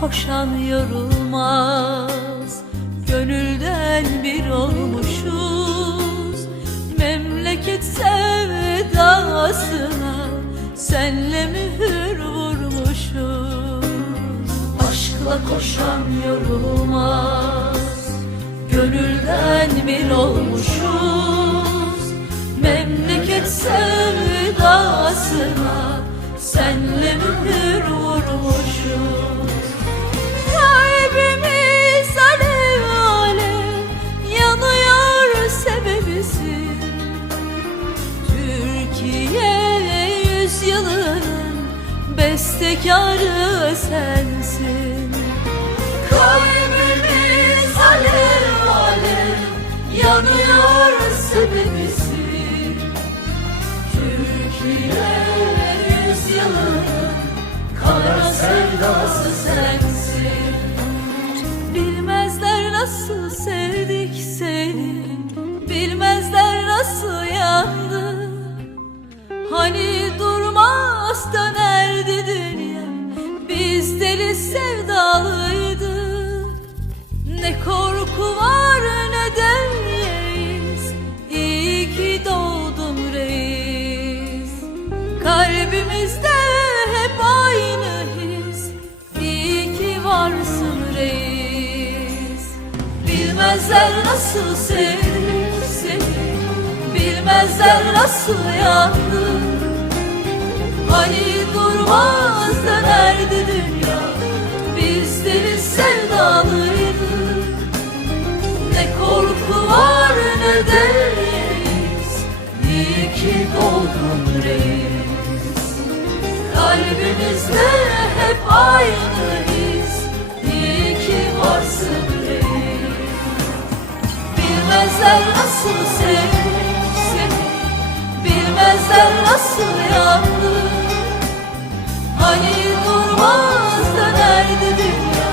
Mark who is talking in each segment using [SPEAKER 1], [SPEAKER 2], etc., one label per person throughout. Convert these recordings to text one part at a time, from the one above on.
[SPEAKER 1] koşan yorulmaz. Gönülden bir olmuşuz. Memleket sevdasına Senle mühür vurmuşuz. Aşkla koşan yorulmaz. Gönülden bir olmuşuz. Memleket sevdasına Senle mühür vurmuşuz Bestekarı sensin. Kalbimiz alev alev Yanıyor sebebisin Türkiye yüzyılının Kara sevdası sensin Kalbimizde hep aynı his. İyi ki varsın reis. Bilmezler nasıl sevdik seni. Bilmezler nasıl yandık Hani durmaz dönerdi dünya. Biz deli sevdalıydık Ne korku var ne de reis. İyi ki doğdun reis Kalbimizde hep aynı his İyi ki varsın reis. Bilmezler nasıl sevdik seni Bilmezler nasıl yandık Hani durmaz dönerdi dünya.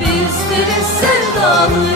[SPEAKER 1] Bizleri sevdalıydık